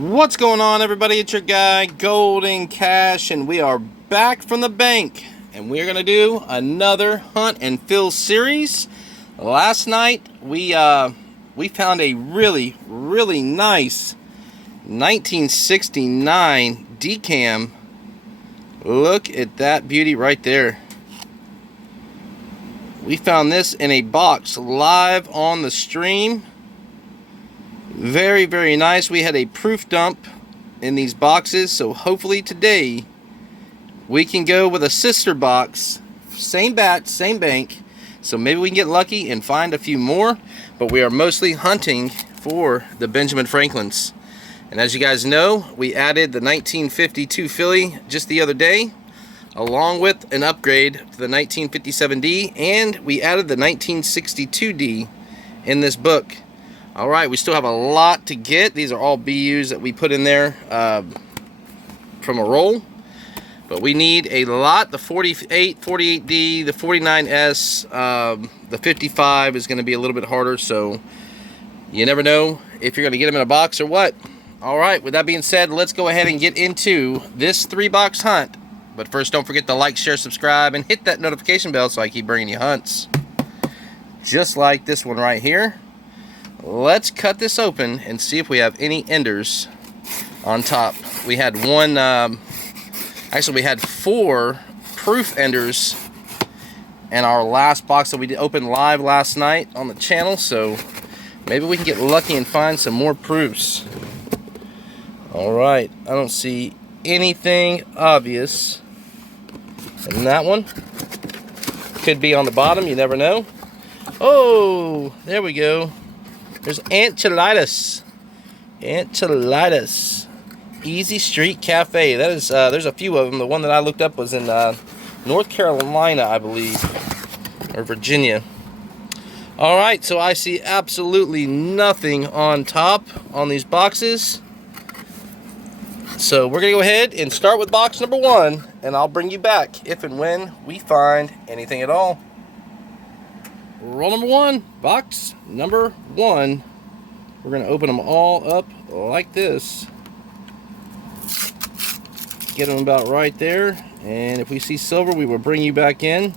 What's going on, everybody? It's your guy Golden Cash, and we are back from the bank, and we're gonna do another hunt and fill series. Last night we found a really nice 1969 decam. Look at that beauty right there. We found this in a box live on the stream. Very nice. We had a proof dump in these boxes, so hopefully today we can go with a sister box, same batch, same bank, so maybe we can get lucky and find a few more. But we are mostly hunting for the Benjamin Franklins, and as you guys know, we added the 1952 filly just the other day, along with an upgrade to the 1957D, and we added the 1962D in this book. Alright, we still have a lot to get. These are all BUs that we put in there from a roll. But we need a lot. The 48, 48D, the 49S, the 55 is going to be a little bit harder. So you never know if you're going to get them in a box or what. Alright, with that being said, let's go ahead and get into this 3-box hunt. But first, don't forget to like, share, subscribe, and hit that notification bell so I keep bringing you hunts. Just like this one right here. Let's cut this open and see if we have any enders on top. We had one, actually we had 4 proof enders in our last box that we opened live last night on the channel, so maybe we can get lucky and find some more proofs. Alright, I don't see anything obvious in that one. Could be on the bottom, you never know. Oh, there we go. There's Enchiladas. Enchiladas. Easy Street Cafe. That is, there's a few of them. The one that I looked up was in North Carolina, I believe, or Virginia. Alright, so I see absolutely nothing on top on these boxes. So we're going to go ahead and start with box number 1, and I'll bring you back if and when we find anything at all. Roll number 1, box number 1. We're going to open them all up like this. Get them about right there. And if we see silver, we will bring you back in.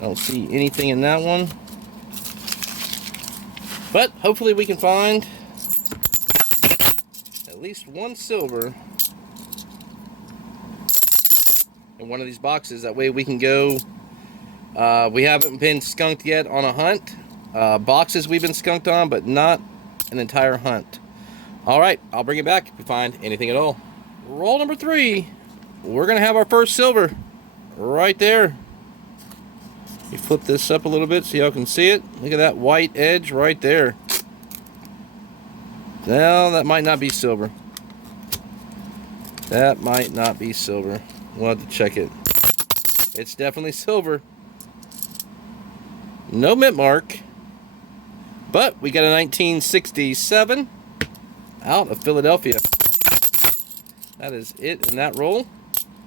I don't see anything in that one. But hopefully we can find at least one silver in one of these boxes. That way we can go. We haven't been skunked yet on a hunt. Boxes we've been skunked on, but not an entire hunt. Alright, I'll bring it back if we find anything at all. Roll number 3. We're going to have our first silver right there. You flip this up a little bit so y'all can see it. Look at that white edge right there. Now, that might not be silver. That might not be silver. We'll have to check it. It's definitely silver. No mint mark, but we got a 1967 out of Philadelphia. That is it in that roll.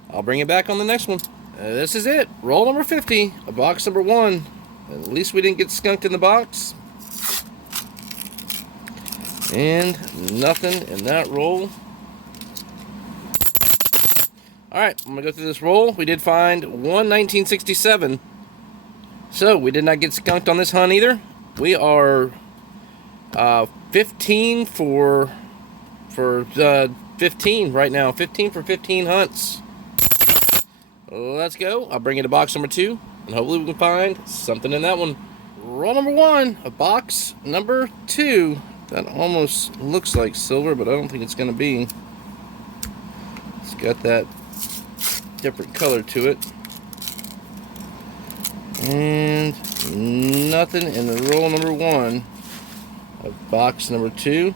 I'll bring it back on the next one. This is it. Roll number 50, box number 1. At least we didn't get skunked in the box. And nothing in that roll. Alright, I'm going to go through this roll. We did find one 1967. So, we did not get skunked on this hunt either. We are 15 for 15 right now. 15 for 15 hunts. Let's go. I'll bring you to box number 2, and hopefully we can find something in that one. Roll number 1, box number 2. That almost looks like silver, but I don't think it's going to be. It's got that different color to it. And nothing in the roll number 1 of box number 2.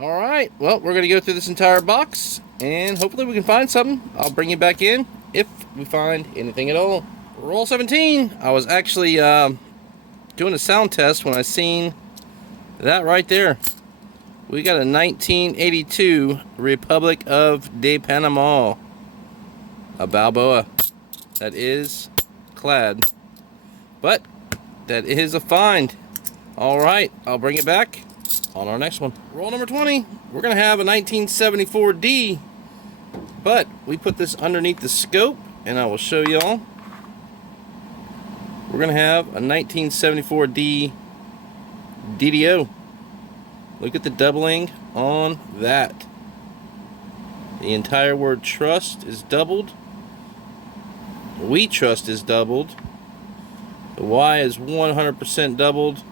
Alright, well, we're going to go through this entire box, and hopefully we can find something. I'll bring you back in if we find anything at all. Roll 17. I was actually doing a sound test when I seen that right there. We got a 1982 Republic of de Panama, a Balboa. That is clad, but that is a find. All right, I'll bring it back on our next one. Roll number 20, we're going to have a 1974D, but we put this underneath the scope, and I will show y'all. We're going to have a 1974D DDO. Look at the doubling on that. The entire word trust is doubled. We trust is doubled. The Y is 100% doubled.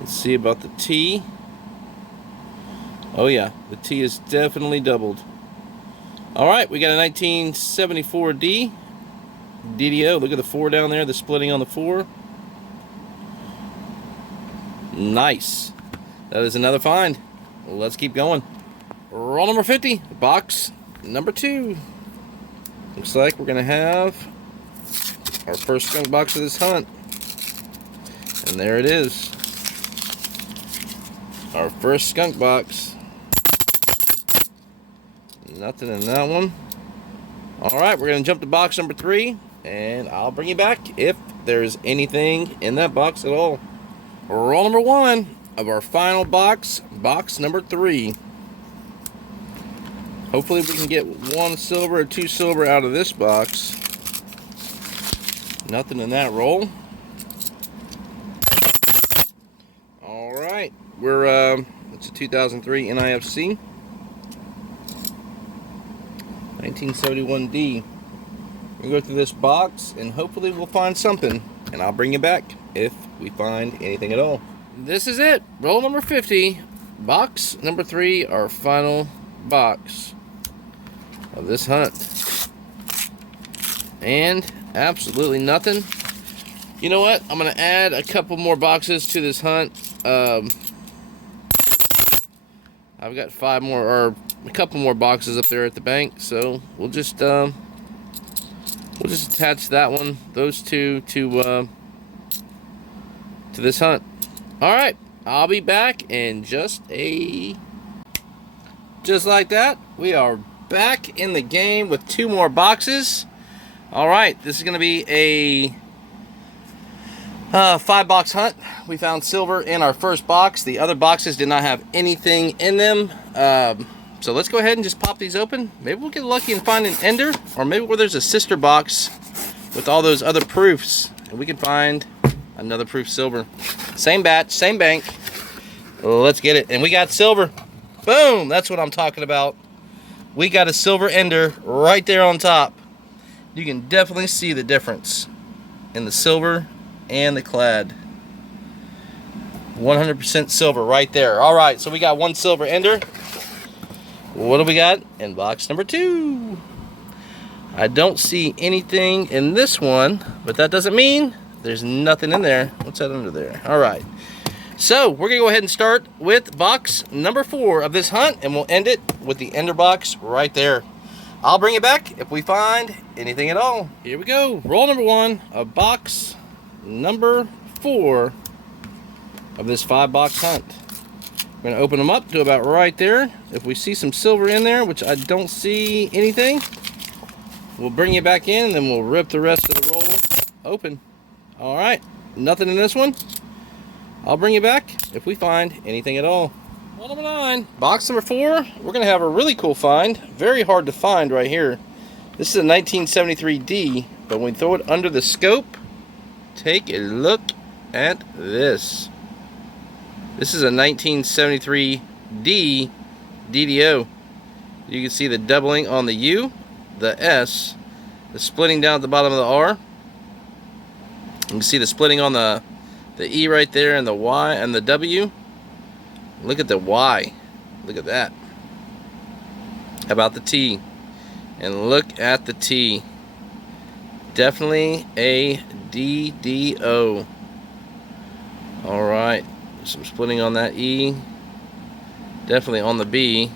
Let's see about the T. Oh yeah, the T is definitely doubled. Alright, we got a 1974D DDO. Look at the 4 down there, the splitting on the 4. Nice. That is another find. Let's keep going. Roll number 50, box number 2. Looks like we're going to have our first skunk box of this hunt. And there it is. Our first skunk box. Nothing in that one. Alright, we're going to jump to box number 3. And I'll bring you back if there's anything in that box at all. Roll number 1 of our final box. Box number 3. Hopefully we can get 1 silver or 2 silver out of this box. Nothing in that roll. Alright, it's a 2003 NIFC 1971D. We'll go through this box and hopefully we'll find something, and I'll bring you back if we find anything at all. This is it. Roll number 50. Box number 3, our final box of this hunt. And absolutely nothing. You know what? I'm going to add a couple more boxes to this hunt. I've got 5 more, or a couple more boxes up there at the bank, so we'll just attach that one, those two, to this hunt. All right, I'll be back in just like that. We are back in the game with 2 more boxes. All right, this is going to be a 5-box hunt. We found silver in our first box. The other boxes did not have anything in them. So let's go ahead and just pop these open. Maybe we'll get lucky and find an ender, or maybe where there's a sister box with all those other proofs, and we can find another proof silver. Same batch, same bank. Let's get it. And we got silver. Boom! That's what I'm talking about. We got a silver ender right there on top. You can definitely see the difference in the silver and the clad. 100% silver right there. All right, so we got 1 silver ender. What do we got in box number 2? I don't see anything in this one, but that doesn't mean there's nothing in there. What's that under there? All right. So we're going to go ahead and start with box number 4 of this hunt, and we'll end it with the ender box right there. I'll bring it back if we find anything at all. Here we go. Roll number 1 of box number 4 of this 5-box hunt. We're going to open them up to about right there. If we see some silver in there, which I don't see anything, we'll bring it back in, and then we'll rip the rest of the roll open. All right, nothing in this one. I'll bring you back if we find anything at all. Roll number 9. Box number 4, we're going to have a really cool find. Very hard to find right here. This is a 1973D, but when we throw it under the scope, take a look at this. This is a 1973D DDO. You can see the doubling on the U, the S, the splitting down at the bottom of the R. You can see the splitting on the E right there, and the Y and the W. Look at the Y. Look at that. How about the T? And look at the T. Definitely a DDO. Alright. Some splitting on that E. Definitely on the B.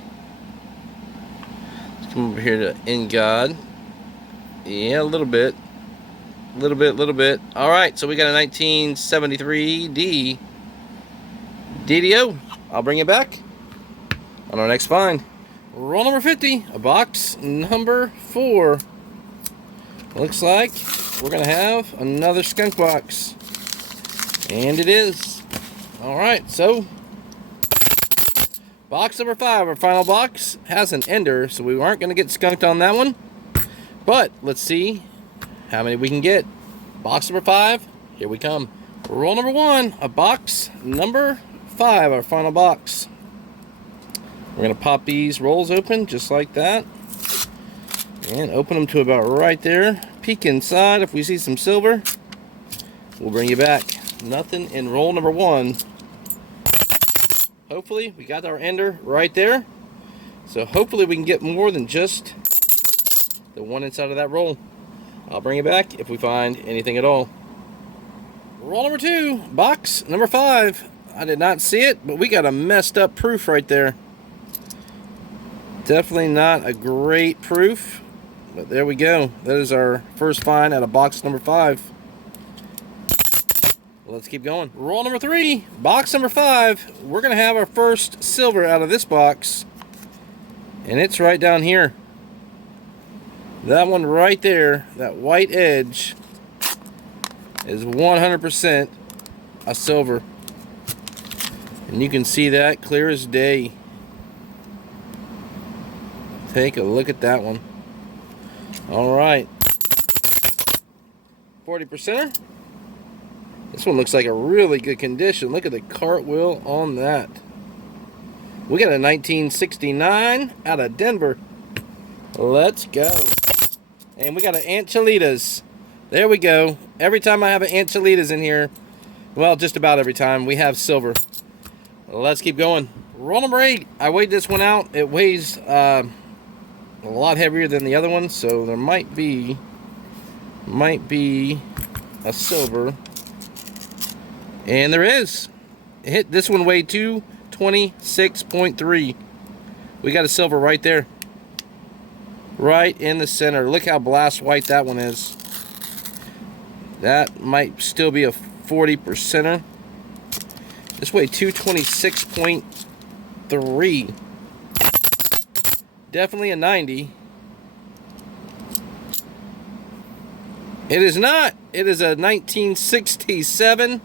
Let's come over here to In God. Yeah, a little bit. Little bit. Alright, so we got a 1973D DDO. I'll bring it back on our next find. Roll number 50, a box number 4. Looks like we're going to have another skunk box. And it is. Alright, so Box number 5, our final box, has an ender, so we aren't going to get skunked on that one. But let's see how many we can get. Box number 5, here we come. Roll number 1, a box number 5, our final box. We're going to pop these rolls open just like that. And open them to about right there. Peek inside. If we see some silver, we'll bring you back. Nothing in roll number 1. Hopefully, we got our ender right there. So hopefully we can get more than just the one inside of that roll. I'll bring it back if we find anything at all. Roll number 2, box number 5. I did not see it, but we got a messed up proof right there. Definitely not a great proof, but there we go. That is our first find out of box number 5. Let's keep going. Roll number 3, box number 5. We're going to have our first silver out of this box, and it's right down here. That one right there, that white edge, is 100% a silver. And you can see that clear as day. Take a look at that one. All right. 40%er. This one looks like a really good condition. Look at the cartwheel on that. We got a 1969 out of Denver. Let's go. And we got an Anchelitas. There we go. Every time I have an Anchelitas in here, well, just about every time, we have silver. Let's keep going. Roll number 8. I weighed this one out. It weighs a lot heavier than the other one, so there might be a silver. And there is. This one weighed 226.3. We got a silver right there. Right in the center. Look how blast white that one is. That might still be a 40%er. This weighed 226.3. Definitely a 90. It is not. It is a 1967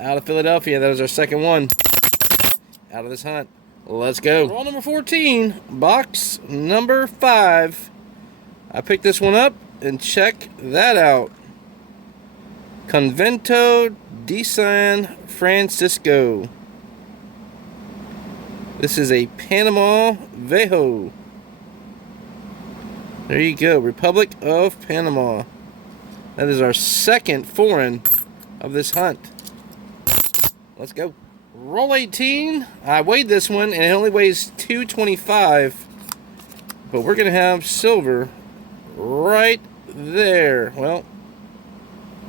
out of Philadelphia. That was our second one out of this hunt. Let's go. Roll number 14, box number 5. I picked this one up, and check that out. Convento de San Francisco. This is a Panama Viejo. There you go, Republic of Panama. That is our second foreign of this hunt. Let's go. Roll 18. I weighed this one, and it only weighs 225. But we're going to have silver right there. Well,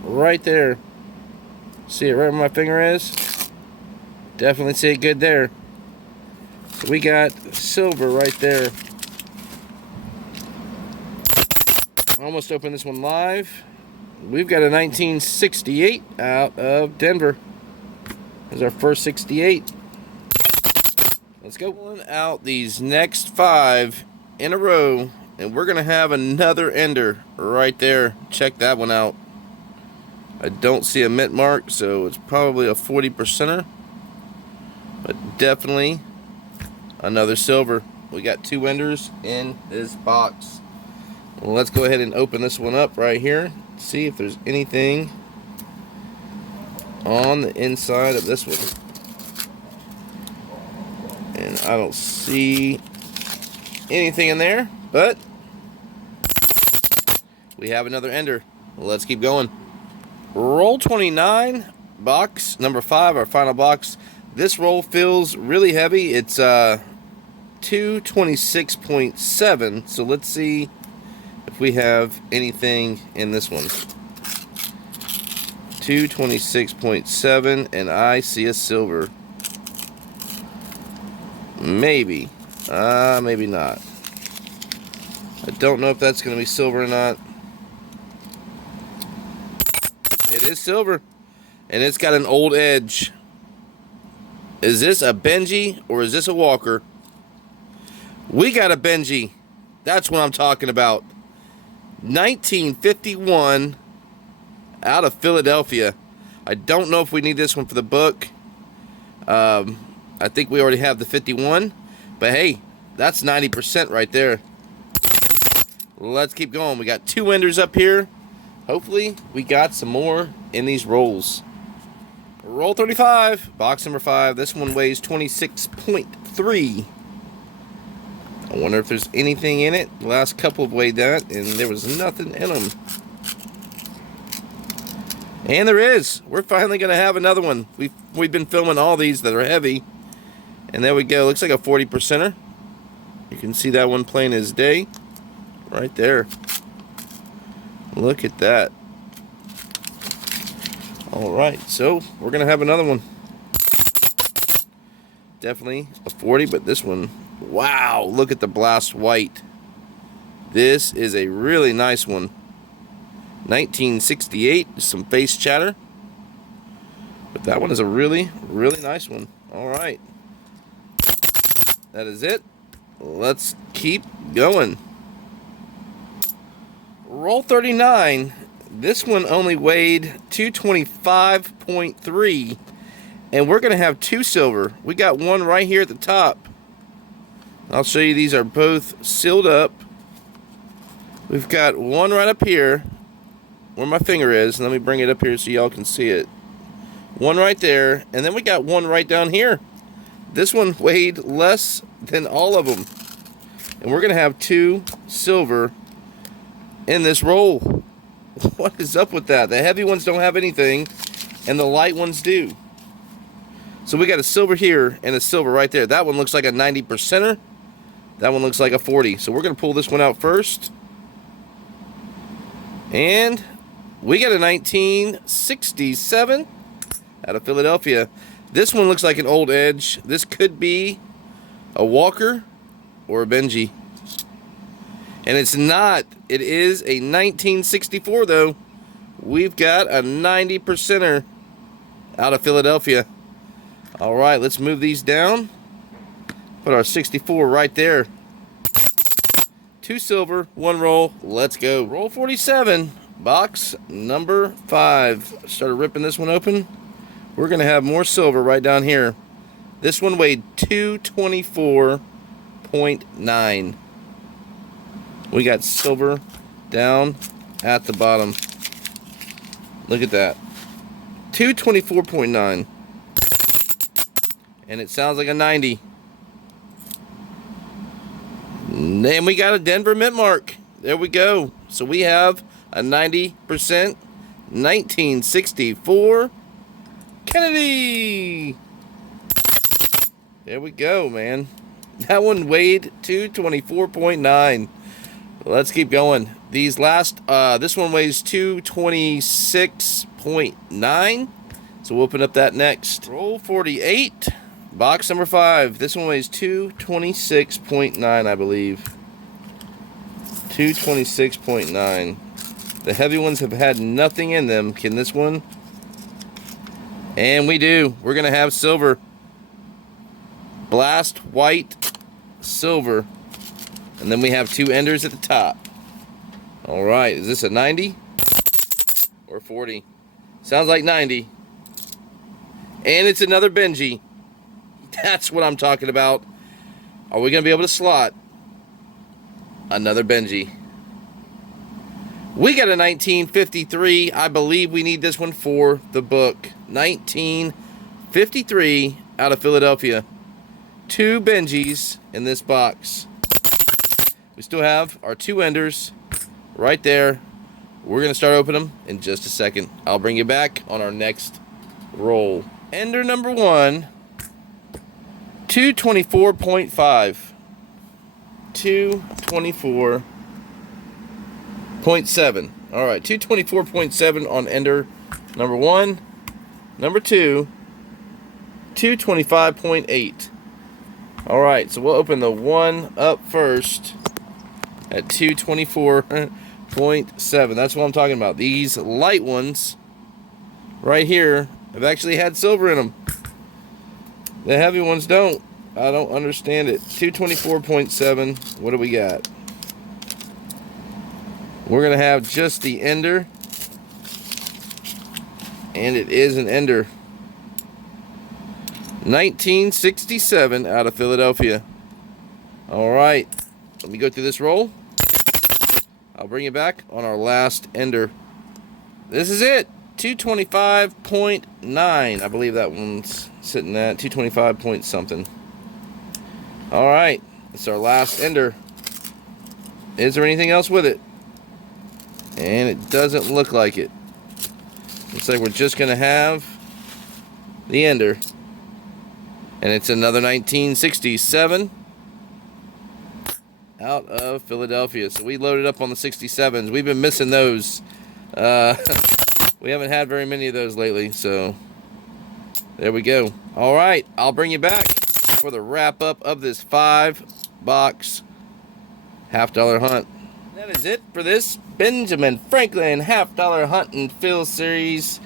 right there. See it right where my finger is? Definitely see it good there. So we got silver right there. Almost opened this one live. We've got a 1968 out of Denver. There's our first 68. Let's go. Pulling out these next 5 in a row, and we're going to have another ender right there. Check that one out. I don't see a mint mark, so it's probably a 40%er. But definitely another silver. We got 2 enders in this box. Well, let's go ahead and open this one up right here. See if there's anything on the inside of this one. And I don't see anything in there, but we have another ender. Let's keep going. Roll 29, box number 5, our final box. This roll feels really heavy. It's 226.7. So let's see if we have anything in this one. 226.7, and I see a silver. Maybe. Maybe not. I don't know if that's going to be silver or not. It is silver, and it's got an old edge. Is this a Benji or is this a Walker? We got a Benji. That's what I'm talking about. 1951 out of Philadelphia. I don't know if we need this one for the book. I think we already have the 51. But hey, that's 90% right there. Let's keep going. We got 2 enders up here. Hopefully, we got some more in these rolls. Roll 35, box number 5. This one weighs 26.3. I wonder if there's anything in it. The last couple have weighed that, and there was nothing in them. And there is. We're finally going to have another one. We've been filming all these that are heavy. And there we go. Looks like a 40%er. You can see that one plain as day. Right there. Look at that. Alright, so we're going to have another one. Definitely a 40, but this one, wow, look at the blast white. This is a really nice one. 1968, some face chatter. But that one is a really, really nice one. Alright. That is it. Let's keep going. Roll 39. This one only weighed 225.3. And we're going to have 2 silver. We got one right here at the top. I'll show you, these are both sealed up. We've got one right up here where my finger is. Let me bring it up here so y'all can see it. One right there. And then we got one right down here. This one weighed less than all of them. And we're going to have 2 silver in this roll. What is up with that? The heavy ones don't have anything, and the light ones do. So we got a silver here and a silver right there. That one looks like a 90%er. That one looks like a 40. So we're going to pull this one out first. And we got a 1967 out of Philadelphia. This one looks like an old Edge. This could be a Walker or a Benji. And it's not. It is a 1964 though. We've got a 90%er out of Philadelphia. Alright, let's move these down. Put our 64 right there. 2 silver, 1 roll. Let's go. Roll 47, box number 5. Started ripping this one open. We're going to have more silver right down here. This one weighed 224.9. We got silver down at the bottom. Look at that. 224.9. And it sounds like a 90. And we got a Denver mint mark. There we go. So we have a 90% 1964 Kennedy. There we go, man. That one weighed 224.9. Let's keep going. These last, this one weighs 226.9. So we'll open up that next. Roll 48, box number 5. This one weighs 226.9, I believe. 226.9. The heavy ones have had nothing in them. Can this one? And we do. We're going to have silver. Blast white silver. And then we have 2 enders at the top. Alright, is this a 90? Or 40? Sounds like 90. And it's another Benji. That's what I'm talking about. Are we going to be able to slot another Benji? We got a 1953. I believe we need this one for the book. 1953 out of Philadelphia. 2 Benjis in this box. We still have our 2 enders right there. We're going to start opening them in just a second. I'll bring you back on our next roll. Ender number 1, 224.5. 224.7. All right, 224.7 on ender number 1. Number 2, 225.8. All right, so we'll open the one up first at 224.7. That's what I'm talking about. These light ones right here have actually had silver in them. The heavy ones don't. I don't understand it. 224.7. What do we got? We're going to have just the ender. And it is an ender. 1967 out of Philadelphia. All right, let me go through this roll. I'll bring you back on our last ender. This is it. 225.9. I believe that one's sitting at 225 point something. All right, it's our last ender. Is there anything else with it? And it doesn't look like it. Looks like we're just gonna have the ender. And it's another 1967 out of Philadelphia. So we loaded up on the 67s. We've been missing those. We haven't had very many of those lately, so there we go. All right, I'll bring you back for the wrap up of this 5-box half-dollar hunt. That is it for this Benjamin Franklin half-dollar hunt and fill series.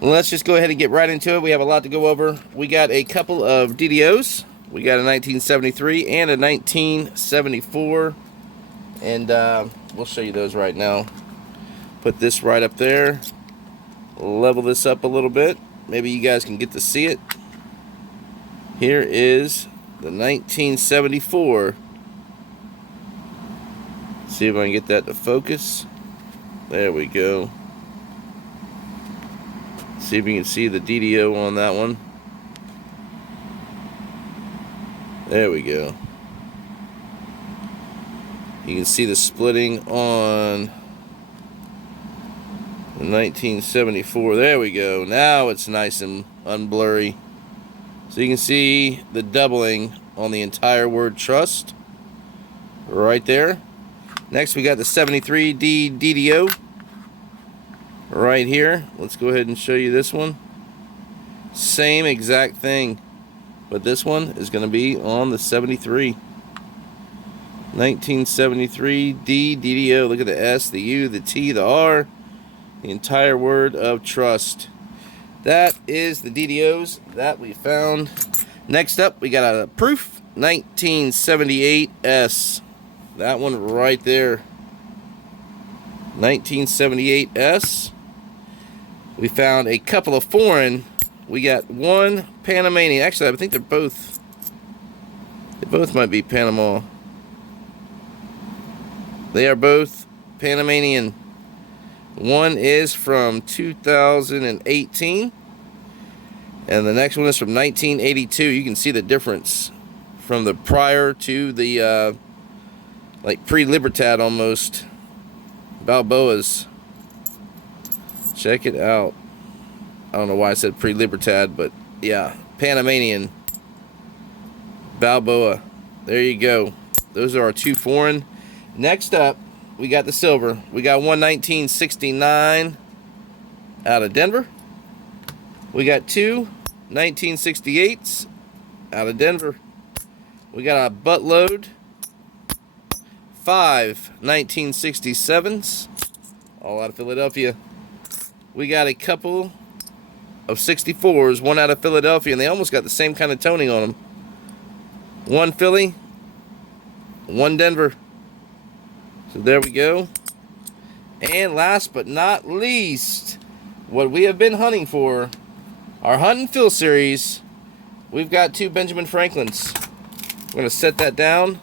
Let's just go ahead and get right into it. We have a lot to go over. We got a couple of DDOs. We got a 1973 and a 1974, and we'll show you those right now. Put this right up there. Level this up a little bit. Maybe you guys can get to see it. Here is the 1974. See if I can get that to focus. There we go. See if you can see the DDO on that one. There we go. You can see the splitting on the 1974. There we go. Now it's nice and unblurry. So you can see the doubling on the entire word trust right there. Next we got the 73D DDO right here. Let's go ahead and show you this one. Same exact thing, but this one is going to be on the 73. 1973 D DDO. Look at the S, the U, the T, the R. The entire word of trust. That is the DDOs that we found. Next up, we got a proof 1978S. That one right there. 1978S. We found a couple of foreign. We got one Panamanian. Actually, I think they both might be Panama. They are both Panamanian. One is from 2018, and the next one is from 1982. You can see the difference from the prior to the like pre-Libertad almost Balboas. Check it out. I don't know why I said pre-Libertad, but yeah, Panamanian Balboa. There you go. Those are our two foreign. Next up, we got the silver. We got one 1969 out of Denver. We got two 1968s out of Denver. We got a buttload. 5 1967s, all out of Philadelphia. We got a couple of 64s, one out of Philadelphia, and they almost got the same kind of toning on them. One Philly, one Denver. So there we go. And last but not least, what we have been hunting for, our hunt and fill series, we've got two Benjamin Franklins. We're going to set that down.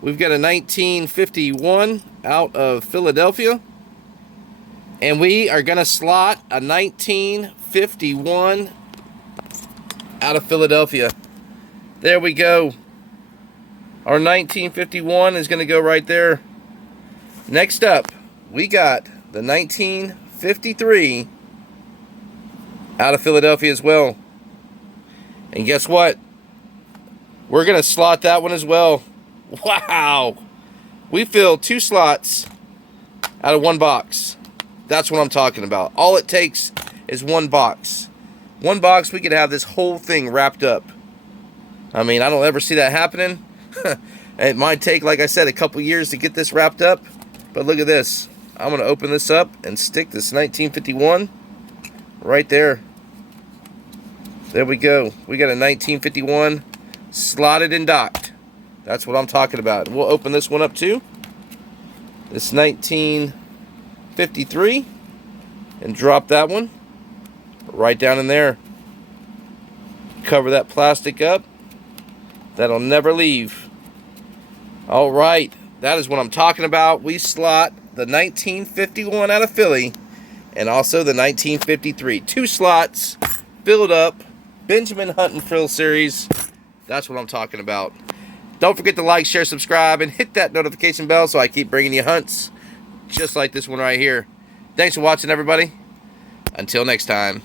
We've got a 1951 out of Philadelphia. And we are going to slot a 1951 out of Philadelphia. There we go. Our 1951 is going to go right there. Next up, we got the 1953 out of Philadelphia as well. And guess what? We're going to slot that one as well. Wow. We filled 2 slots out of 1 box. That's what I'm talking about. All it takes is 1 box. 1 box, we could have this whole thing wrapped up. I mean, I don't ever see that happening. It might take, like I said, a couple years to get this wrapped up. But look at this. I'm going to open this up and stick this 1951 right there. There we go. We got a 1951 slotted and docked. That's what I'm talking about. We'll open this one up too. This 1953 and drop that one right down in there. Cover that plastic up. That'll never leave. All right, that is what I'm talking about. We slot the 1951 out of Philly and also the 1953. 2 slots filled up. Benjamin Hunt and Frill series. That's what I'm talking about. Don't forget to like, share, subscribe, and hit that notification bell so I keep bringing you hunts just like this one right here. Thanks for watching, everybody. Until next time.